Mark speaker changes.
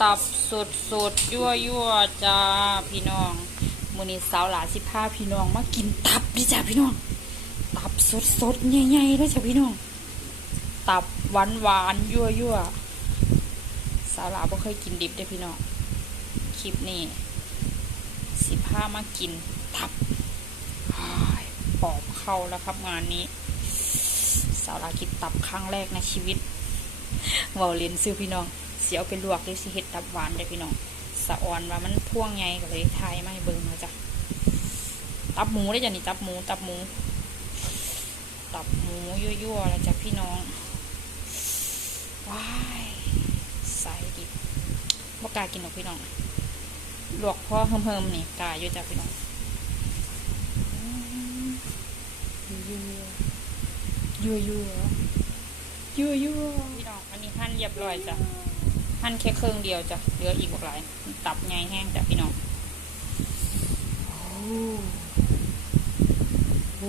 Speaker 1: ตับสดสดยั่วยั่วจ้าพี่น้องมื้อนี้สาวหลาสิพาพี่น้องมากินตับดิจ้าพี่น้อง ตับสดสดใหญ่ๆเลยจ้าพี่น้อง ตับหวานหวานยั่วยั่วาวลาบ่เคยกินดิบเด้พี่น้องคลิปนี้สิพามากินตับปอบเข้าแล้วครับงานนี้ สาวลากินตับครั้งแรกในชีวิตเว้าเลนซื้อพี่น้อง เสียเอาไปลวกเลยสิเฮ็ดตับหวานเด้พี่น้องสะออนว่ามันพ่วงไงก็เลยทายมาให้เบิ่งเนาจ้ะตับหมูได้จ้ะนี่ตับหมูตับหมู ตับหมูยั่วๆแล้วจ้ะพี่น้องว้าย ใส่ดิบบ่กล้ากินหรอกพี่น้องลวกพ่อเฮิมๆนี่กาอยู่จ้ะพี่น้องอืมยั่วยั่วยั่วยั่วพี่น้องอันนี้หั่นเรียบร้อยจ้ะหั่นแค่ครึ่งเดียวจ้ะเหลืออีกบักหลาย ตับไงแห้งจ้ะพี่น้องโอ้โห